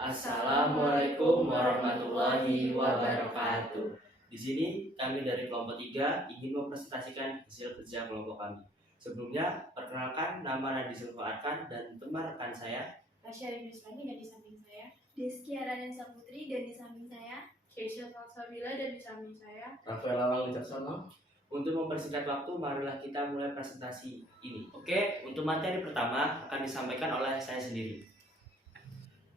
Assalamualaikum warahmatullahi wabarakatuh. Di sini kami dari kelompok 3 ingin mempresentasikan hasil kerja kelompok kami. Sebelumnya, perkenalkan nama Nadizul Fuadkan dan teman rekan saya Asyarif Islami dan di samping saya, Deski Aradensa Putri dan di samping saya, Keisha Salsabila dan di samping saya, Rafael Lawang Wicaksono. Untuk mempersingkat waktu, marilah kita mulai presentasi ini. Oke, untuk materi pertama akan disampaikan oleh saya sendiri.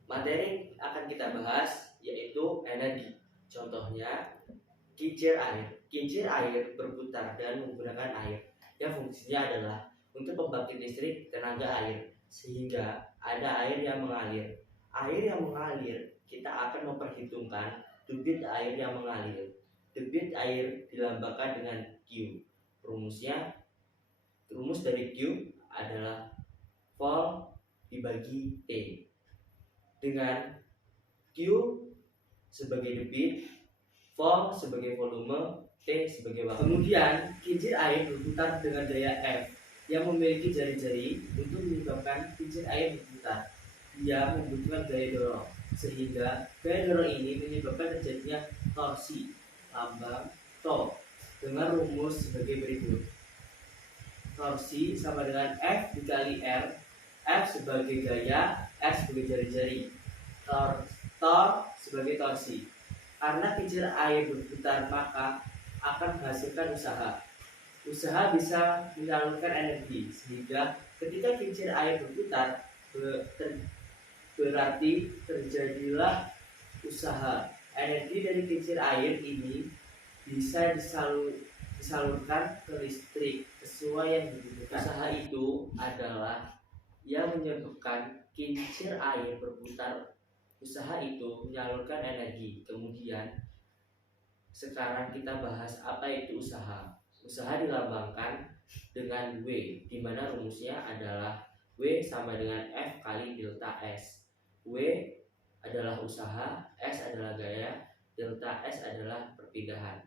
Materi akan kita bahas yaitu energi. Contohnya kincir air. Kincir air berputar dan menggunakan air yang fungsinya adalah untuk pembangkit listrik tenaga air, sehingga ada air yang mengalir. Air yang mengalir kita akan memperhitungkan debit air yang mengalir. Debit air dilambangkan dengan Q. Rumus dari Q adalah vol dibagi T, dengan Q sebagai debit, vol sebagai volume, T sebagai waktu. Kemudian kincir air berputar dengan daya F yang memiliki jari-jari. Untuk menyebabkan kincir air berputar, dia membutuhkan gaya dorong, sehingga gaya dorong ini menyebabkan terjadinya torsi, lambang T, dengan rumus sebagai berikut. Torsi sama dengan F dikali R, F sebagai gaya, R sebagai jari-jari, tor sebagai torsi. Karena kincir air berputar, maka akan menghasilkan usaha. Usaha bisa menyalurkan energi, sehingga ketika kincir air berputar berarti terjadilah usaha. Energi dari kincir air ini bisa disalurkan ke listrik sesuai yang dibutuhkan. Usaha itu adalah yang menyebabkan kincir air berputar. Usaha itu menyalurkan energi. Kemudian sekarang kita bahas apa itu usaha. Usaha dilambangkan dengan W, di mana rumusnya adalah W sama dengan F kali delta S. W adalah usaha, S adalah gaya, delta S adalah perpindahan.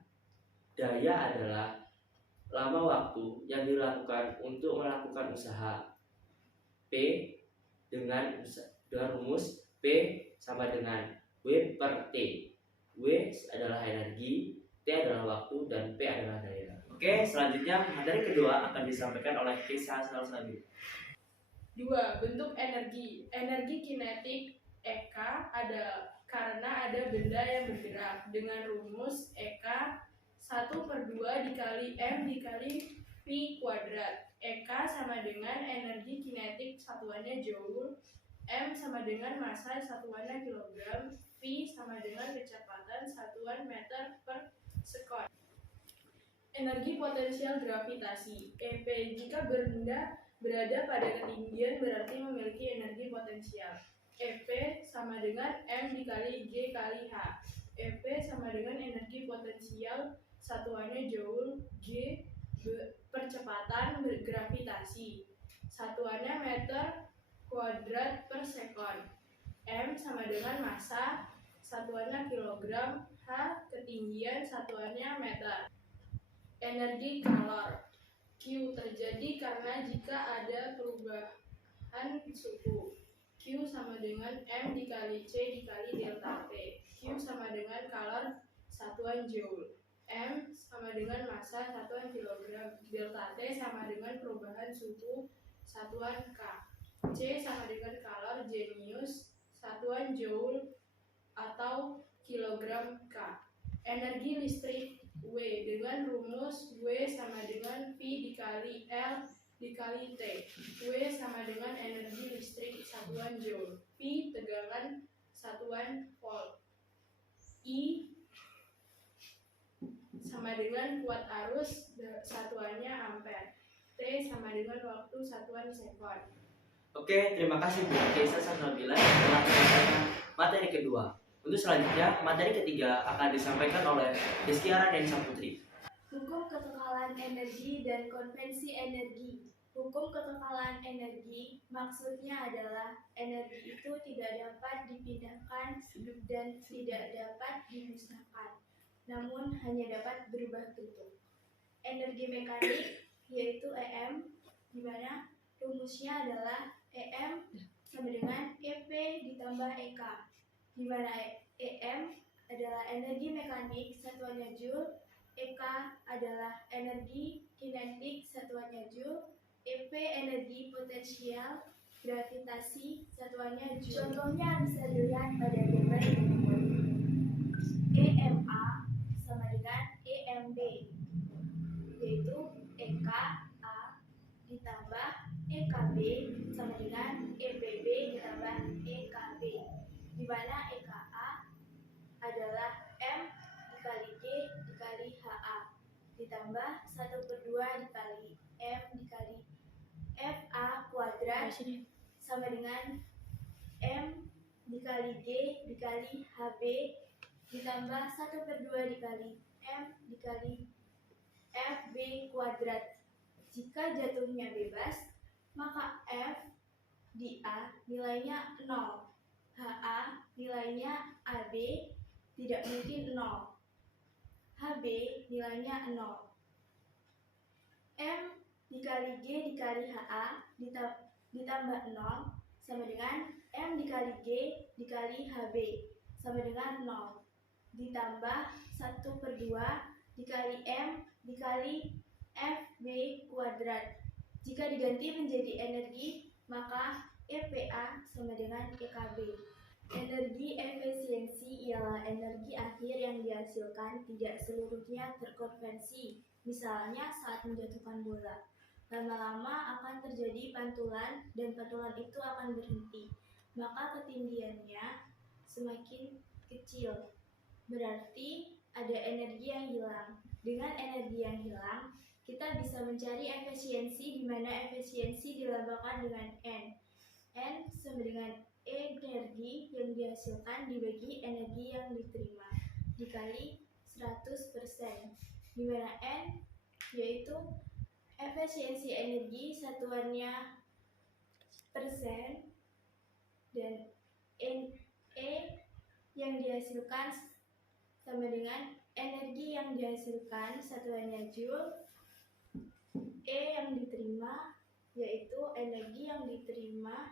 Daya adalah lama waktu yang dilakukan untuk melakukan usaha. P dengan rumus P sama dengan W per T. W adalah energi, T adalah waktu, dan P adalah daya. Oke, selanjutnya materi kedua akan disampaikan oleh Keisha Salsabila. 2. Bentuk energi. Energi kinetik EK ada karena ada benda yang bergerak dengan rumus EK 1/2 dikali M dikali V kuadrat. EK sama dengan energi kinetik satuannya joule, M sama dengan massa satuannya kilogram, V sama dengan kecepatan satuan meter per sekon. Energi potensial gravitasi EP. Jika benda berada pada ketinggian berarti memiliki energi potensial. EP sama dengan M dikali G kali H. EP sama dengan energi potensial satuannya joule, G percepatan gravitasi satuannya meter kuadrat per sekon. M sama dengan massa satuannya kilogram, H ketinggian satuannya meter. Energi kalor Q terjadi karena jika ada perubahan suhu. Q sama dengan M dikali C dikali delta T. Q sama dengan kalor satuan joule, M sama dengan massa satuan kilogram, delta T sama dengan perubahan suhu satuan K. C sama dengan kalor jenius satuan joule atau kilogram K. Energi listrik W dengan rumus W sama dengan V dikali L dikali T. W sama dengan energi listrik satuan joule, V tegangan satuan volt, I sama dengan kuat arus satuannya ampere, T sama dengan waktu satuan sekon. Oke, terima kasih Bu Keisha Salsabila telah menyampaikan materi kedua. Untuk selanjutnya, materi ketiga akan disampaikan oleh Deski Aradensa Putri. hukum kekekalan energi dan konvensi energi. Hukum kekekalan energi maksudnya adalah energi itu tidak dapat dipindahkan dan tidak dapat dimusnahkan, namun hanya dapat berubah bentuk. Energi mekanik yaitu EM, di mana rumusnya adalah EM sama dengan EP ditambah EK. di mana EM adalah energi mekanik, satuannya Joule, EK adalah energi kinetik, satuannya Joule, EP energi potensial gravitasi, satuannya Joule. Contohnya bisa dilihat pada gambar berikut. EMA sama dengan EMB, yaitu EK A ditambah EKB sama dengan EPB ditambah EKB, di mana EKA adalah M dikali G dikali HA ditambah 1/2 dikali M dikali FA kuadrat sama dengan M dikali G dikali HB ditambah 1/2 dikali M dikali FB kuadrat. Jika jatuhnya bebas, maka F di A nilainya 0, HA nilainya AB tidak mungkin 0, HB nilainya 0. M dikali G dikali HA ditambah 0 sama dengan M dikali G dikali HB sama dengan 0 ditambah 1/2 dikali M dikali FB kuadrat. Jika diganti menjadi energi, maka EPA sama dengan EKB. Energi efisiensi ialah energi akhir yang dihasilkan tidak seluruhnya terkonversi. Misalnya saat menjatuhkan bola, lama-lama akan terjadi pantulan dan pantulan itu akan berhenti. Maka ketinggiannya semakin kecil. Berarti ada energi yang hilang. Dengan energi yang hilang, kita bisa mencari efisiensi, di mana efisiensi dilambangkan dengan N. N sama dengan energi yang dihasilkan dibagi energi yang diterima dikali 100%, di mana N yaitu efisiensi energi satuannya persen dan E yang dihasilkan sama dengan energi yang dihasilkan satuannya Joule, E yang diterima yaitu energi yang diterima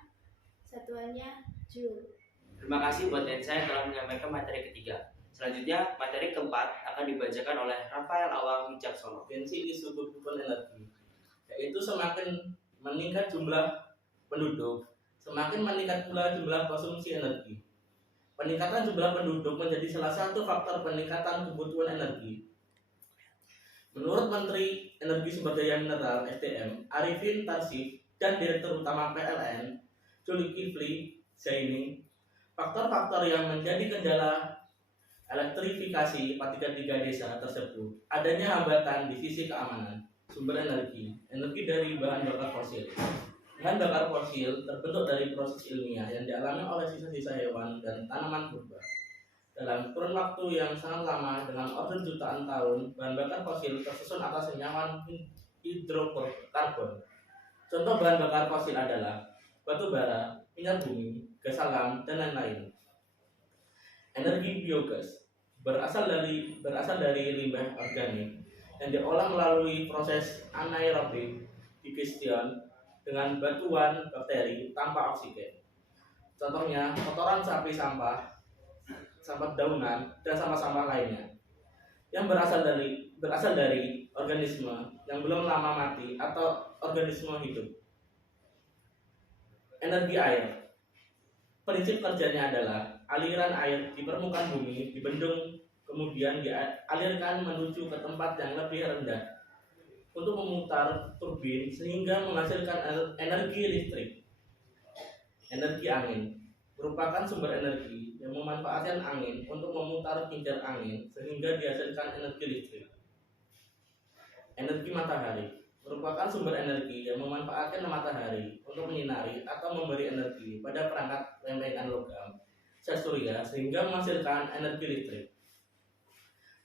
satuannya Joule. Terima kasih buat Ensa yang telah menyampaikan materi ketiga. Selanjutnya, materi keempat akan dibacakan oleh Rafael Awang Wicaksono. Potensi isu kebutuhan energi, yaitu semakin meningkat jumlah penduduk, semakin meningkat pula jumlah konsumsi energi. Peningkatan jumlah penduduk menjadi salah satu faktor peningkatan kebutuhan energi. Menurut Menteri Energi Sumber Daya Mineral (SDM) Arifin Tarsif dan Direktur Utama PLN Zulkifli Zaini, faktor-faktor yang menjadi kendala elektrifikasi 433 desa tersebut adanya hambatan di sisi keamanan sumber energi dari bahan bakar fosil. Bahan bakar fosil terbentuk dari proses ilmiah yang dialami oleh sisa-sisa hewan dan tanaman purba. Dalam kurun waktu yang sangat lama dengan order jutaan tahun, bahan bakar fosil tersusun atas senyawa hidrokarbon. Contoh bahan bakar fosil adalah batu bara, minyak bumi, gas alam, dan lain-lain. Energi biogas berasal dari limbah organik yang diolah melalui proses anaerobik digestion dengan batuan bakteri tanpa oksigen. Contohnya kotoran sapi, sampah daunan, dan sampah-sampah lainnya yang berasal dari organisme yang belum lama mati atau organisme hidup. Energi air. Prinsip kerjanya adalah aliran air di permukaan bumi dibendung kemudian dialirkan menuju ke tempat yang lebih rendah untuk memutar turbin sehingga menghasilkan energi listrik. Energi angin merupakan sumber energi yang memanfaatkan angin untuk memutar kincir angin sehingga dihasilkan energi listrik. Energi matahari merupakan sumber energi yang memanfaatkan matahari untuk menyinari atau memberi energi pada perangkat lempengan logam surya sehingga menghasilkan energi listrik.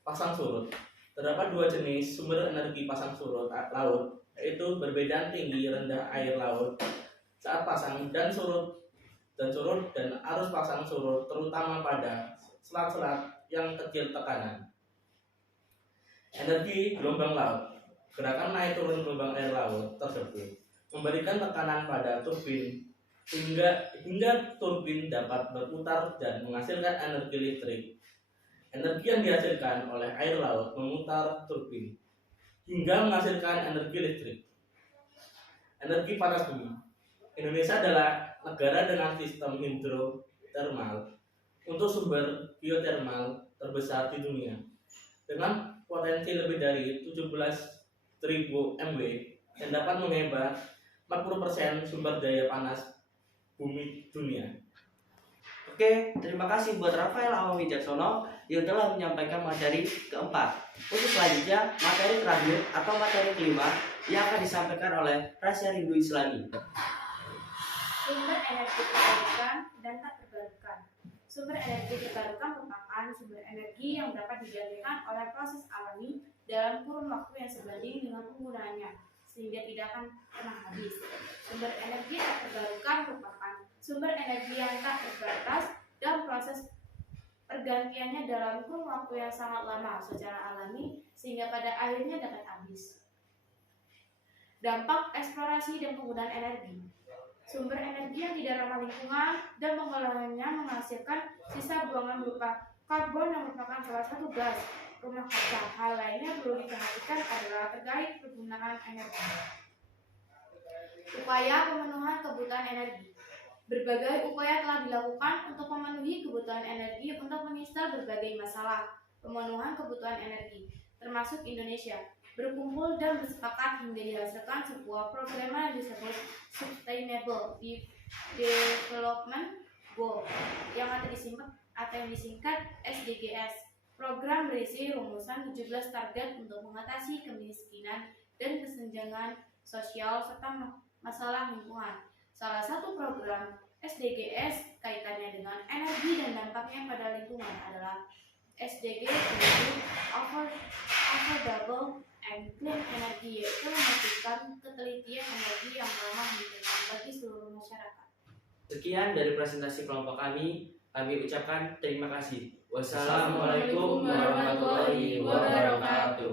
Pasang surut. Terdapat dua jenis sumber energi pasang surut laut, yaitu perbedaan tinggi rendah air laut saat pasang dan arus pasang surut terutama pada selat-selat yang kecil tekanan. Energi gelombang laut. Gerakan naik turun gelombang air laut tersebut memberikan tekanan pada turbin hingga turbin dapat berputar dan menghasilkan energi listrik. Energi yang dihasilkan oleh air laut memutar turbin hingga menghasilkan energi listrik. Energi panas bumi. Indonesia adalah negara dengan sistem hidrotermal untuk sumber geotermal terbesar di dunia, dengan potensi lebih dari 17.000 MW dan dapat menghemat 40% sumber daya panas bumi dunia. Oke, terima kasih buat Rafael Alwi Wicaksono yang telah menyampaikan materi keempat. Untuk selanjutnya, materi terakhir atau materi kelima yang akan disampaikan oleh Rasya Rindu Islami. Sumber energi terbarukan dan tak terbarukan. Sumber energi terbarukan merupakan sumber energi yang dapat digantikan oleh proses alami dalam kurun waktu yang sebanding dengan penggunaannya, sehingga tidak akan pernah habis. Sumber energi tak terbarukan merupakan sumber energi yang tak terbatas dan proses pergantiannya dalam kurun waktu yang sangat lama secara alami, sehingga pada akhirnya dapat habis. Dampak eksplorasi dan penggunaan energi. Sumber energi yang tidak ramah lingkungan dan pengolahannya menghasilkan sisa buangan berupa karbon yang merupakan salah satu gas rumah kaca. Hal lainnya perlu diperhatikan adalah terkait penggunaan energi. Upaya pemenuhan kebutuhan energi. Berbagai upaya telah dilakukan untuk memenuhi kebutuhan energi untuk menginstal berbagai masalah pemenuhan kebutuhan energi, termasuk Indonesia, berkumpul dan bersepakat hingga dihasilkan sebuah program yang disebut Sustainable Development Goal yang disingkat SDGs. Program berisi rumusan 17 target untuk mengatasi kemiskinan dan kesenjangan sosial serta masalah lingkungan. Salah satu program SDGs kaitannya dengan energi dan dampaknya pada lingkungan adalah SDG Affordable and Clean Energy, yaitu memastikan ketelitian energi yang ramah lingkungan bagi seluruh masyarakat. Sekian dari presentasi kelompok kami ucapkan terima kasih. Wassalamualaikum warahmatullahi wabarakatuh.